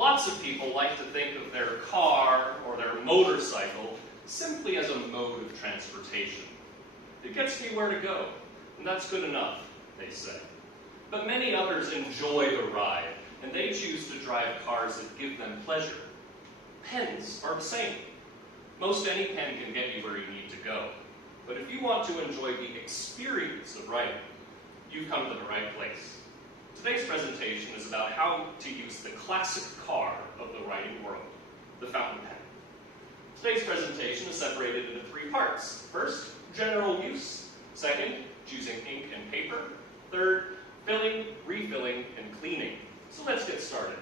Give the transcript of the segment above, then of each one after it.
Lots of people like to think of their car or their motorcycle simply as a mode of transportation. It gets me where to go, and that's good enough, they say. But many others enjoy the ride, and they choose to drive cars that give them pleasure. Pens are the same. Most any pen can get you where you need to go. But if you want to enjoy the experience of writing, you've come to the right place. Today's presentation is about how to use the classic car of the writing world, the fountain pen. Today's presentation is separated into three parts. First, general use. Second, choosing ink and paper. Third, filling, refilling, and cleaning. So let's get started.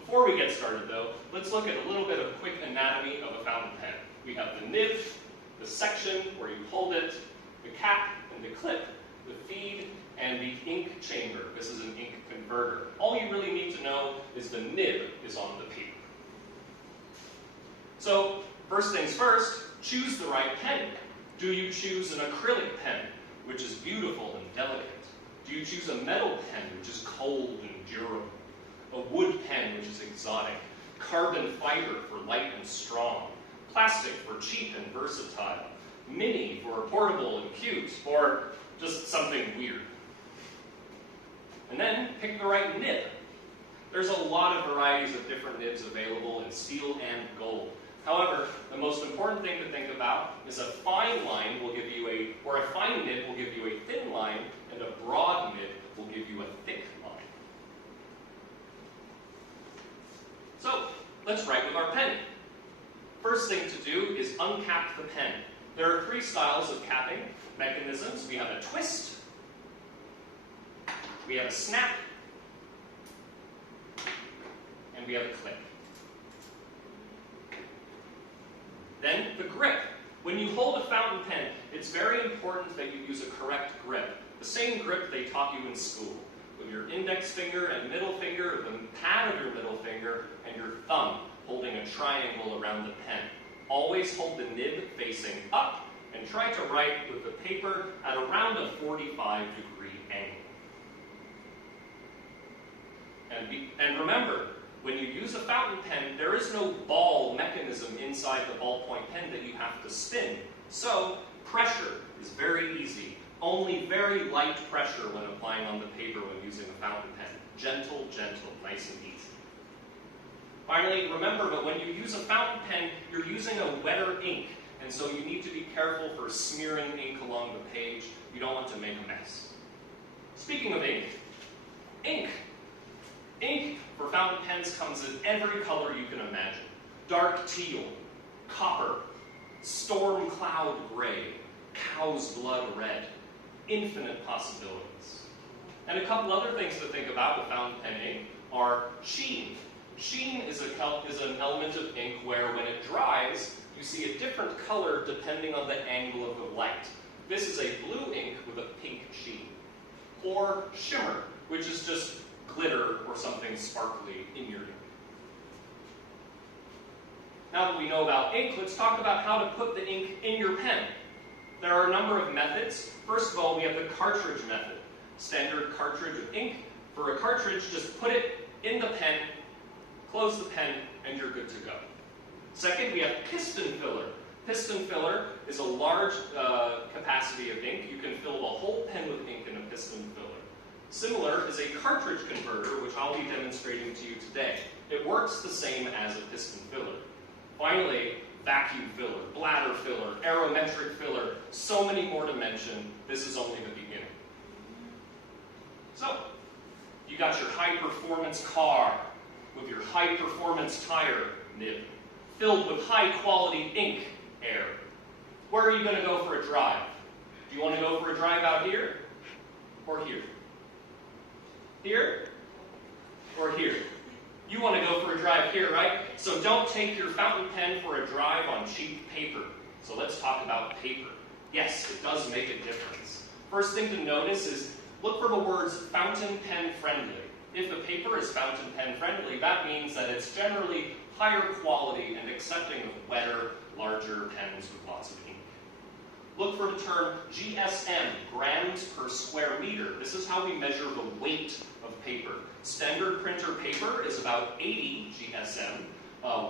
Before we get started though, let's look at a little bit of quick anatomy of a fountain pen. We have the nib, the section where you hold it, the cap and the clip, the feed, and the ink chamber. This is an ink converter. All you really need to know is the nib is on the paper. So, first things first, choose the right pen. Do you choose an acrylic pen, which is beautiful and delicate? Do you choose a metal pen, which is cold and durable? A wood pen, which is exotic? Carbon fiber for light and strong? Plastic for cheap and versatile? Mini for portable and cute? Or just something weird? And then pick the right nib. There's a lot of varieties of different nibs available in steel and gold. However, the most important thing to think about is a fine line will give you a fine nib will give you a thin line, and a broad nib will give you a thick line. So, let's write with our pen. First thing to do is uncap the pen. There are three styles of capping mechanisms. We have a twist, we have a snap, and we have a click. Then the grip. When you hold a fountain pen, it's very important that you use a correct grip. The same grip they taught you in school, with your index finger and middle finger, the pad of your middle finger, and your thumb holding a triangle around the pen. Always hold the nib facing up, and try to write with the paper at around a 45-degree angle. And remember, when you use a fountain pen, there is no ball mechanism inside the ballpoint pen that you have to spin. So, pressure is very easy. Only very light pressure when applying on the paper when using a fountain pen. Gentle, gentle, nice and easy. Finally, remember that when you use a fountain pen, you're using a wetter ink, and so you need to be careful for smearing ink along the page. You don't want to make a mess. Speaking of ink, ink. Ink for fountain pens comes in every color you can imagine. Dark teal, copper, storm cloud gray, cow's blood red. Infinite possibilities. And a couple other things to think about with fountain pen ink are sheen. Sheen is an element of ink where when it dries, you see a different color depending on the angle of the light. This is a blue ink with a pink sheen. Or shimmer, which is just glitter or something sparkly in your ink. Now that we know about ink, let's talk about how to put the ink in your pen. There are a number of methods. First of all, we have the cartridge method. Standard cartridge of ink. For a cartridge, just put it in the pen, close the pen, and you're good to go. Second, we have piston filler. Piston filler is a large capacity of ink. You can fill a whole pen with ink in a piston filler. Similar is a cartridge converter, which I'll be demonstrating to you today. It works the same as a piston filler. Finally, vacuum filler, bladder filler, aerometric filler, so many more to mention. This is only the beginning. So, you got your high-performance car with your high-performance tire nib, filled with high-quality ink air. Where are you going to go for a drive? Do you want to go for a drive out here or here? Here or here? You want to go for a drive here, right? So don't take your fountain pen for a drive on cheap paper. So let's talk about paper. Yes, it does make a difference. First thing to notice is look for the words fountain pen friendly. If the paper is fountain pen friendly, that means that it's generally higher quality and accepting of wetter, larger pens with lots of ink. look for the term GSM, grams per square meter. This is how we measure the weight of paper. Standard printer paper is about 80 GSM.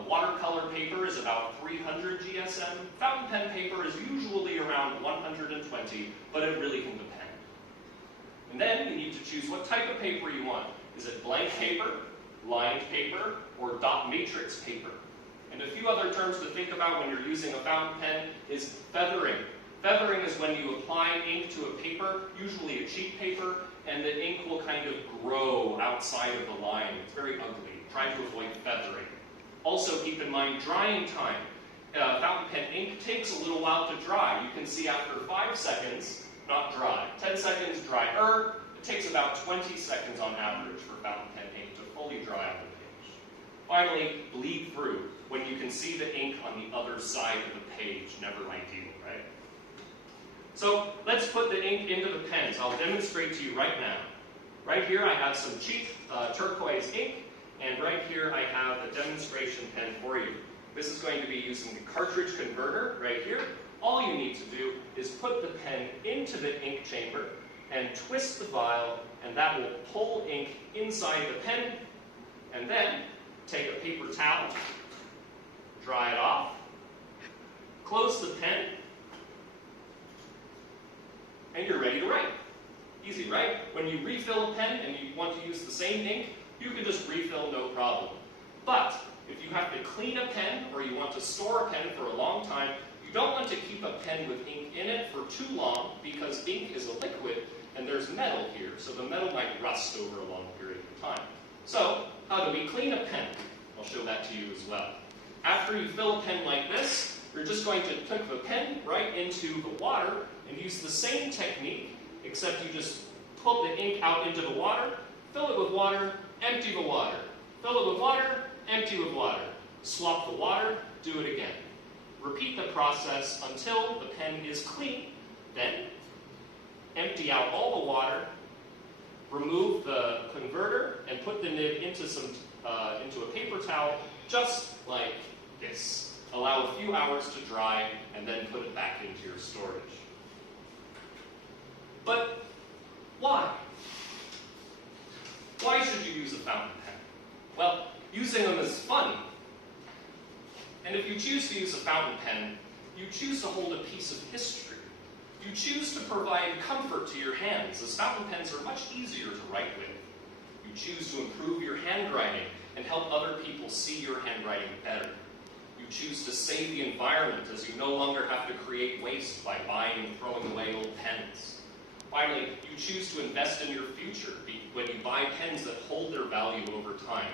Watercolor paper is about 300 GSM. Fountain pen paper is usually around 120, but it really can depend. And then you need to choose what type of paper you want. Is it blank paper, lined paper, or dot matrix paper? And a few other terms to think about when you're using a fountain pen is feathering. Feathering is when you apply ink to a paper, usually a cheap paper, and the ink will kind of grow outside of the line. It's very ugly. Try to avoid feathering. Also keep in mind drying time. Fountain pen ink takes a little while to dry. You can see after 5 seconds, not dry. 10 seconds, drier. It takes about 20 seconds on average for fountain pen ink to fully dry on the page. Finally, bleed through, when you can see the ink on the other side of the page. Never ideal, right? So let's put the ink into the pens. I'll demonstrate to you right now. Right here I have some cheap turquoise ink, and right here I have a demonstration pen for you. This is going to be using the cartridge converter right here. All you need to do is put the pen into the ink chamber and twist the vial, and that will pull ink inside the pen. And then take a paper towel, dry it off, close the pen, and you're ready to write. Easy, right? When you refill a pen and you want to use the same ink, you can just refill, no problem. But if you have to clean a pen or you want to store a pen for a long time, you don't want to keep a pen with ink in it for too long because ink is a liquid and there's metal here, so the metal might rust over a long period of time. So, how do we clean a pen? I'll show that to you as well. After you fill a pen like this, you're just going to put the pen right into the water and use the same technique, except you just pull the ink out into the water, fill it with water, empty the water. Fill it with water, empty with water. Swap the water, do it again. Repeat the process until the pen is clean. Then, empty out all the water, remove the converter, and put the nib into a paper towel, just like this. Allow a few hours to dry, and then put it back into your storage. But why? Why should you use a fountain pen? Well, using them is fun. And if you choose to use a fountain pen, you choose to hold a piece of history. You choose to provide comfort to your hands, as fountain pens are much easier to write with. You choose to improve your handwriting and help other people see your handwriting better. You choose to save the environment, as you no longer have to create waste by buying and throwing away old pens. Finally, you choose to invest in your future when you buy pens that hold their value over time.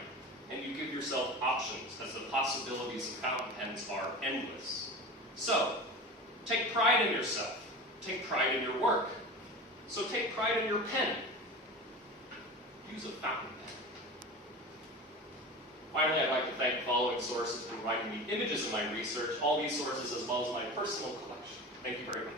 And you give yourself options, as the possibilities of fountain pens are endless. So, take pride in yourself. Take pride in your work. So take pride in your pen. Use a fountain pen. Finally, I'd like to thank the following sources for providing me images of my research, all these sources as well as my personal collection. Thank you very much.